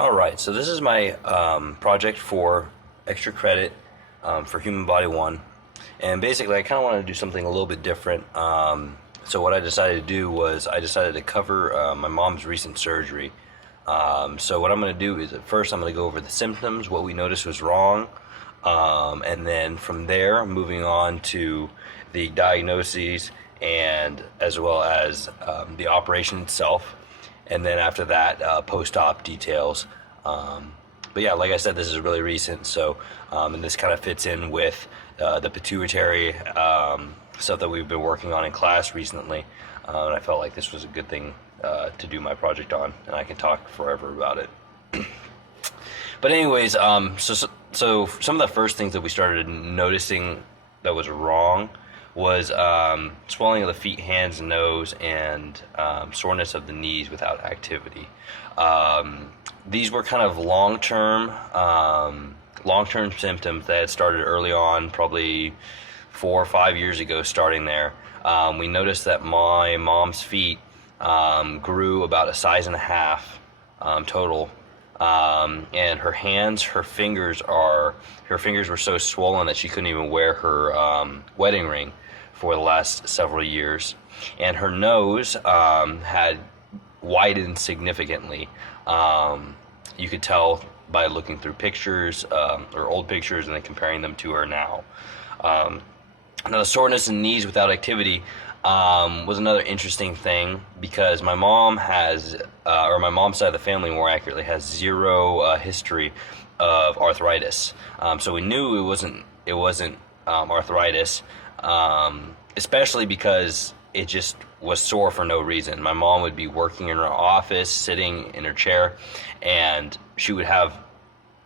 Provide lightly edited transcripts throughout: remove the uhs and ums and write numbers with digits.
All right, so this is my project for extra credit for Human Body 1. And basically, I kind of wanted to do something a little bit different. So what I decided to do was I decided to cover my mom's recent surgery. So what I'm going to do is at first I'm going to go over the symptoms, what we noticed was wrong, and then from there moving on to the diagnoses and as well as the operation itself. And then after that, post-op details. But yeah, like I said, this is really recent, so and this kind of fits in with the pituitary stuff that we've been working on in class recently, and I felt like this was a good thing to do my project on, and I can talk forever about it. But anyways, so some of the first things that we started noticing that was wrong was swelling of the feet, hands, nose, and soreness of the knees without activity. These were kind of long-term symptoms that had started early on, probably 4 or 5 years ago, starting there. We noticed that my mom's feet grew about a size and a half total. And her hands, her fingers were so swollen that she couldn't even wear her wedding ring for the last several years. And her nose had widened significantly. You could tell by looking through pictures or old pictures and then comparing them to her now. Now the soreness in knees without activity was another interesting thing, because my mom has, or my mom's side of the family more accurately, has zero history of arthritis. So we knew it wasn't arthritis, especially because it just was sore for no reason. My mom would be working in her office, sitting in her chair, and she would have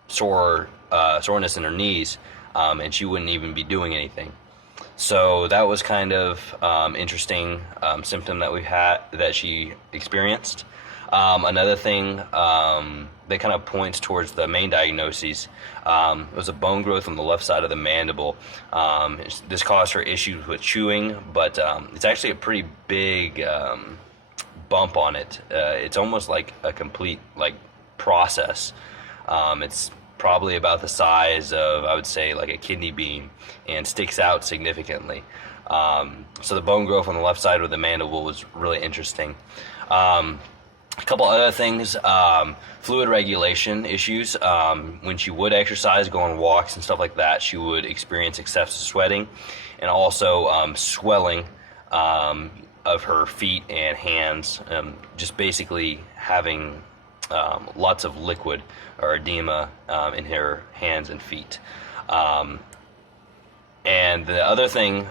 soreness in her knees, and she wouldn't even be doing anything. So that was kind of interesting symptom that she experienced. Another thing that kind of points towards the main diagnoses was a bone growth on the left side of the mandible. This caused her issues with chewing, but it's actually a pretty big bump on it. It's almost like a complete process. It's probably about the size of, I would say, like a kidney bean, and sticks out significantly. So the bone growth on the left side of the mandible was really interesting. A couple other things, fluid regulation issues. When she would exercise, go on walks and stuff like that, she would experience excessive sweating, and also swelling of her feet and hands, just basically having lots of liquid or edema in her hands and feet. And the other thing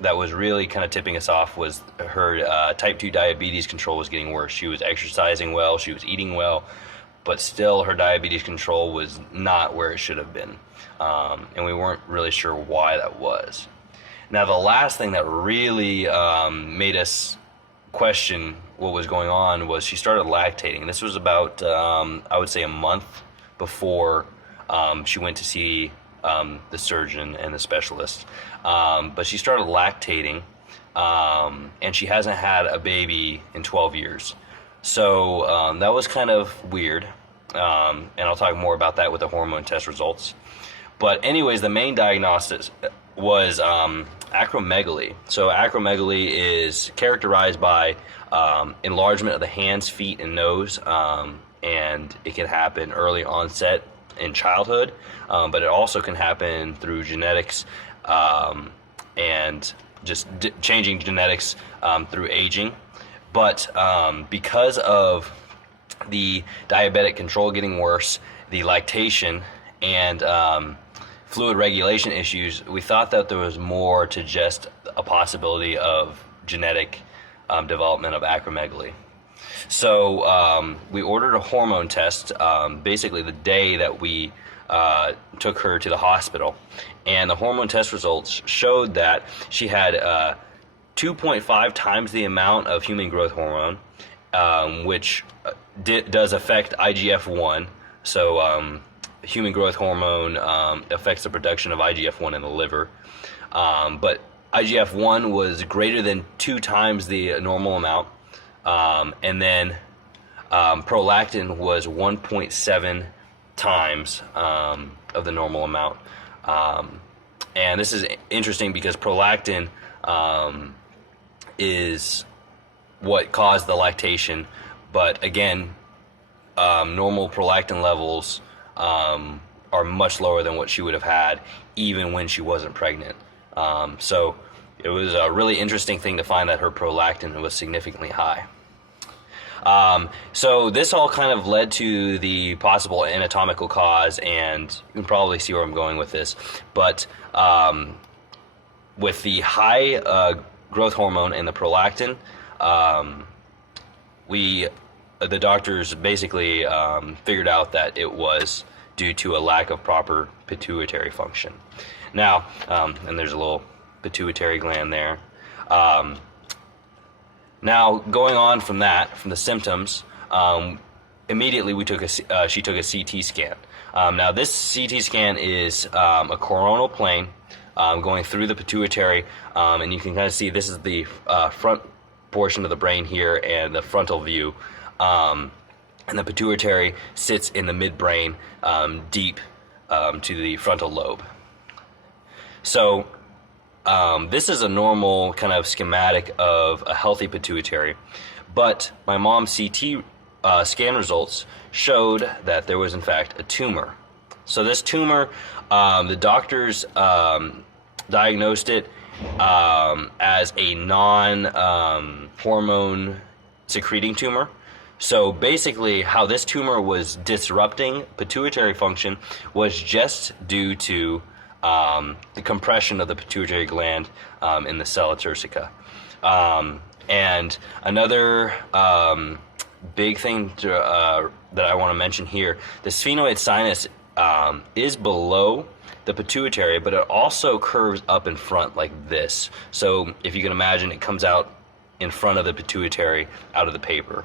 that was really kind of tipping us off was her type 2 diabetes control was getting worse. She was exercising well, she was eating well, but still her diabetes control was not where it should have been. And we weren't really sure why that was. Now, the last thing that really made us question what was going on was she started lactating. This was about, I would say, a month before she went to see the surgeon and the specialist. But she started lactating, and she hasn't had a baby in 12 years. So that was kind of weird, and I'll talk more about that with the hormone test results. But anyways, the main diagnosis was acromegaly. So acromegaly is characterized by enlargement of the hands, feet, and nose, and it can happen early onset in childhood, but it also can happen through genetics and just changing genetics through aging. But because of the diabetic control getting worse, the lactation, and fluid regulation issues, we thought that there was more to just a possibility of genetic development of acromegaly. So we ordered a hormone test basically the day that we took her to the hospital, and the hormone test results showed that she had 2.5 times the amount of human growth hormone, which does affect IGF-1. So human growth hormone affects the production of IGF-1 in the liver, but IGF-1 was greater than 2 times the normal amount, and then prolactin was 1.7 times of the normal amount. And this is interesting because prolactin is what caused the lactation, but again, normal prolactin levels are much lower than what she would have had even when she wasn't pregnant. So it was a really interesting thing to find that her prolactin was significantly high. So this all kind of led to the possible anatomical cause, and you can probably see where I'm going with this. But with the high growth hormone and the prolactin, the doctors basically figured out that it was due to a lack of proper pituitary function. Now, and there's a little pituitary gland there. Now, going on from that, from the symptoms, immediately she took a CT scan. Now, this CT scan is a coronal plane going through the pituitary, and you can kind of see this is the front portion of the brain here and the frontal view. And the pituitary sits in the midbrain, deep to the frontal lobe. So this is a normal kind of schematic of a healthy pituitary, but my mom's CT scan results showed that there was in fact a tumor. So this tumor, the doctors diagnosed it as a non-hormone secreting tumor. So basically how this tumor was disrupting pituitary function was just due to the compression of the pituitary gland in the sella turcica. And another big thing that I want to mention here, the sphenoid sinus is below the pituitary, but it also curves up in front like this. So if you can imagine, it comes out in front of the pituitary out of the paper.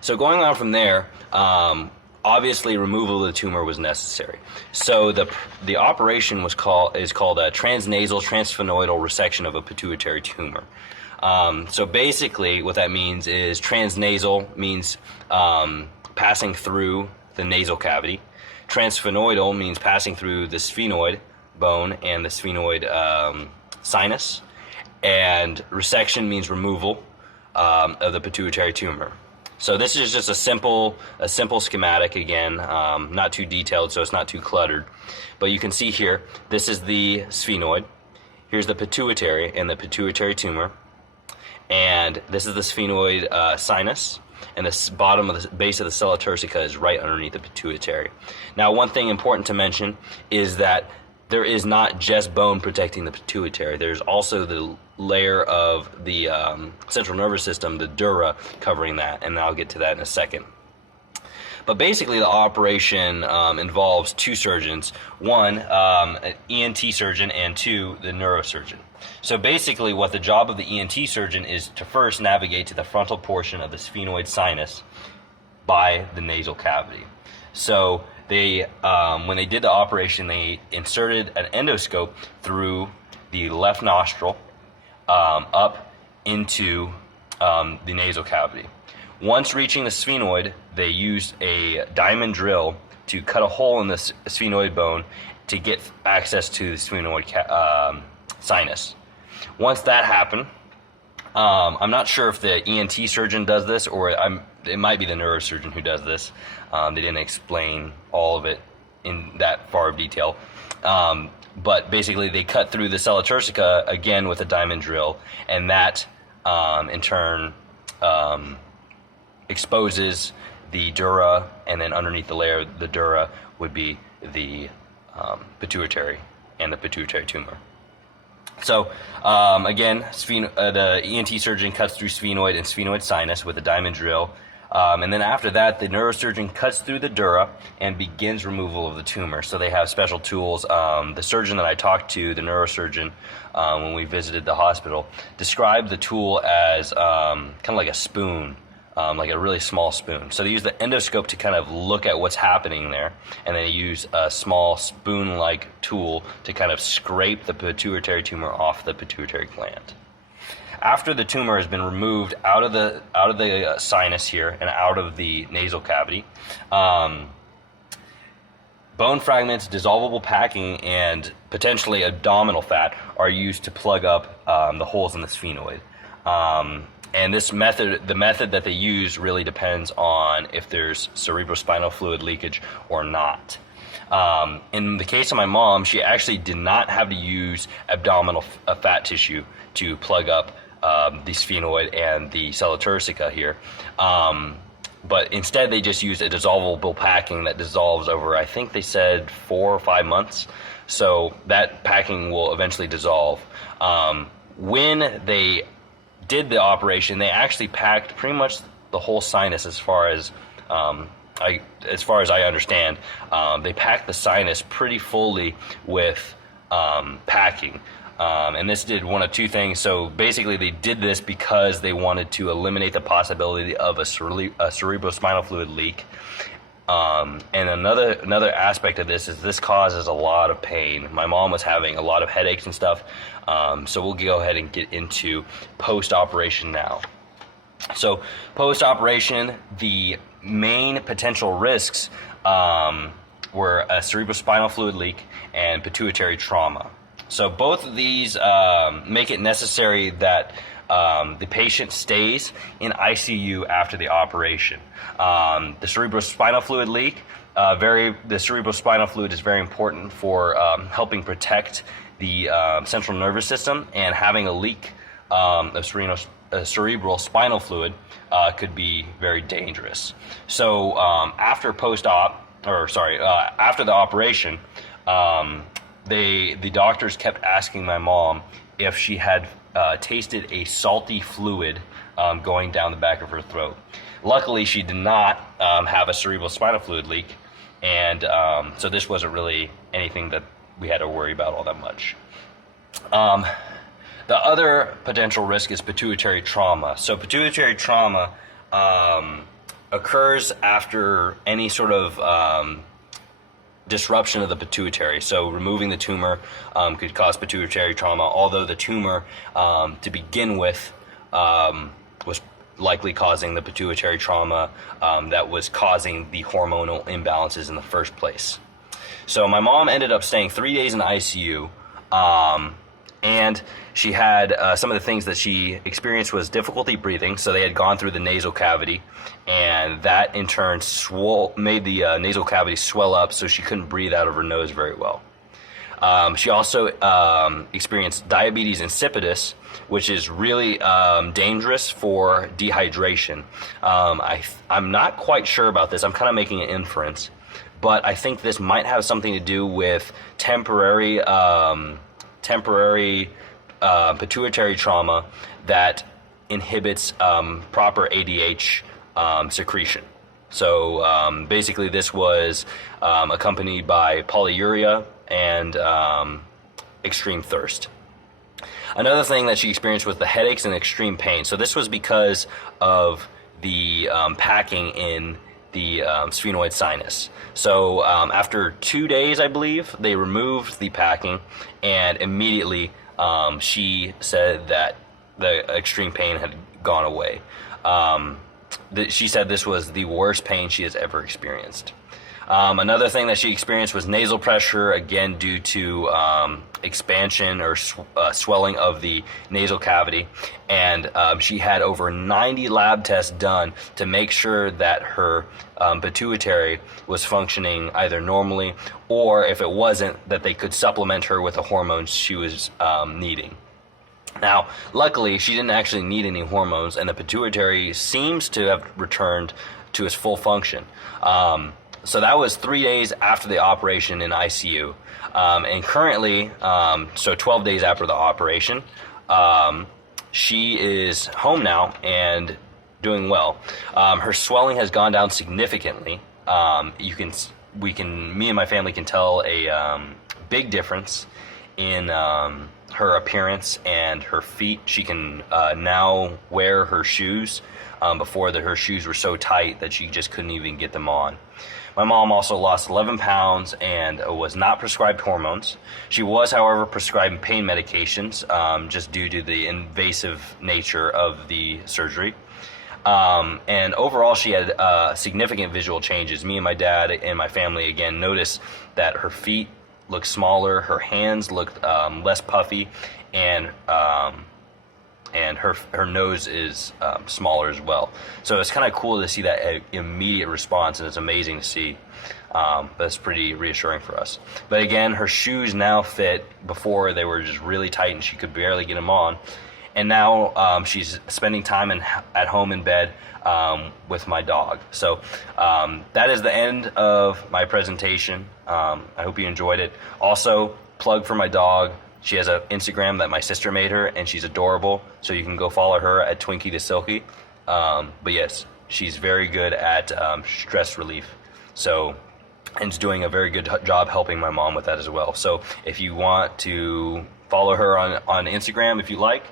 So going on from there, obviously removal of the tumor was necessary. So the operation is called a transnasal transphenoidal resection of a pituitary tumor. So basically what that means is transnasal means passing through the nasal cavity. Transphenoidal means passing through the sphenoid bone and the sphenoid sinus. And resection means removal of the pituitary tumor. So this is just a simple schematic, again, not too detailed, so it's not too cluttered. But you can see here, this is the sphenoid. Here's the pituitary and the pituitary tumor. And this is the sphenoid sinus. And the bottom of the base of the sella turcica is right underneath the pituitary. Now, one thing important to mention is that there is not just bone protecting the pituitary. There's also the layer of the central nervous system, the dura, covering that, and I'll get to that in a second. But basically, the operation involves two surgeons. One, an ENT surgeon, and two, the neurosurgeon. So basically, what the job of the ENT surgeon is to first navigate to the frontal portion of the sphenoid sinus by the nasal cavity. So they, when they did the operation, they inserted an endoscope through the left nostril up into the nasal cavity. Once reaching the sphenoid, they used a diamond drill to cut a hole in the sphenoid bone to get access to the sphenoid sinus. Once that happened, I'm not sure if the ENT surgeon does this or it might be the neurosurgeon who does this. They didn't explain all of it in that far of detail. But basically, they cut through the sella turcica again with a diamond drill, and that in turn exposes the dura, and then underneath the layer of the dura would be the pituitary and the pituitary tumor. So again, the ENT surgeon cuts through sphenoid and sphenoid sinus with a diamond drill. And then after that, the neurosurgeon cuts through the dura and begins removal of the tumor. So they have special tools. The surgeon that I talked to, the neurosurgeon, when we visited the hospital, described the tool as kind of like a spoon, like a really small spoon. So they use the endoscope to kind of look at what's happening there, and they use a small spoon-like tool to kind of scrape the pituitary tumor off the pituitary gland. after the tumor has been removed out of the sinus here and out of the nasal cavity, bone fragments, dissolvable packing, and potentially abdominal fat are used to plug up the holes in the sphenoid. And this method, the method that they use, really depends on if there's cerebrospinal fluid leakage or not. In the case of my mom, she actually did not have to use abdominal fat tissue to plug up the sphenoid and the sella turcica here. But instead, they just used a dissolvable packing that dissolves over, I think they said, 4 or 5 months. So that packing will eventually dissolve. When they did the operation, they actually packed pretty much the whole sinus as far as I understand. They packed the sinus pretty fully with packing. And this did one of two things. So basically, they did this because they wanted to eliminate the possibility of a cerebrospinal fluid leak. And another aspect of this is this causes a lot of pain. My mom was having a lot of headaches and stuff. So we'll go ahead and get into post-operation now. So post-operation, the main potential risks were a cerebrospinal fluid leak and pituitary trauma. So both of these make it necessary that the patient stays in ICU after the operation. The cerebrospinal fluid leak, the cerebrospinal fluid is very important for helping protect the central nervous system, and having a leak of cerebral spinal fluid could be very dangerous. So after the operation, the doctors kept asking my mom if she had tasted a salty fluid going down the back of her throat. Luckily, she did not have a cerebral spinal fluid leak, and so this wasn't really anything that we had to worry about all that much. The other potential risk is pituitary trauma. So pituitary trauma occurs after any sort of disruption of the pituitary. So removing the tumor could cause pituitary trauma, although the tumor to begin with was likely causing the pituitary trauma that was causing the hormonal imbalances in the first place. So my mom ended up staying 3 days in the ICU, and she had some of the things that she experienced was difficulty breathing. So they had gone through the nasal cavity, and that in turn made the nasal cavity swell up, so she couldn't breathe out of her nose very well. She also experienced diabetes insipidus, which is really dangerous for dehydration. I'm not quite sure about this. I'm kind of making an inference, but I think this might have something to do with temporary pituitary trauma that inhibits proper ADH secretion. So basically this was accompanied by polyuria and extreme thirst. Another thing that she experienced was the headaches and extreme pain. So this was because of the packing in the sphenoid sinus. So after 2 days, I believe, they removed the packing, and immediately she said that the extreme pain had gone away. She said this was the worst pain she has ever experienced. Another thing that she experienced was nasal pressure, again due to expansion or swelling of the nasal cavity, and she had over 90 lab tests done to make sure that her pituitary was functioning either normally, or if it wasn't, that they could supplement her with the hormones she was needing. Now, luckily, she didn't actually need any hormones, and the pituitary seems to have returned to its full function. So that was 3 days after the operation in ICU. And currently, so 12 days after the operation, she is home now and doing well. Her swelling has gone down significantly. Me and my family can tell a big difference in her appearance and her feet. She can now wear her shoes. Before her shoes were so tight that she just couldn't even get them on. My mom also lost 11 pounds and was not prescribed hormones. She was, however, prescribed pain medications just due to the invasive nature of the surgery. And overall, she had significant visual changes. Me and my dad and my family, again, noticed that her feet looked smaller, her hands looked less puffy, and her nose is smaller as well. So it's kind of cool to see that immediate response, and it's amazing to see. That's pretty reassuring for us. But again, her shoes now fit. Before, they were just really tight and she could barely get them on. And now she's spending time at home in bed with my dog. So that is the end of my presentation. I hope you enjoyed it. Also, plug for my dog. She has an Instagram that my sister made her, and she's adorable. So you can go follow her at Twinkie the Silky. But yes, she's very good at stress relief. So, and is doing a very good job helping my mom with that as well. So if you want to follow her on Instagram, if you like,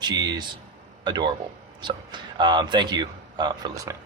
she's adorable. So thank you for listening.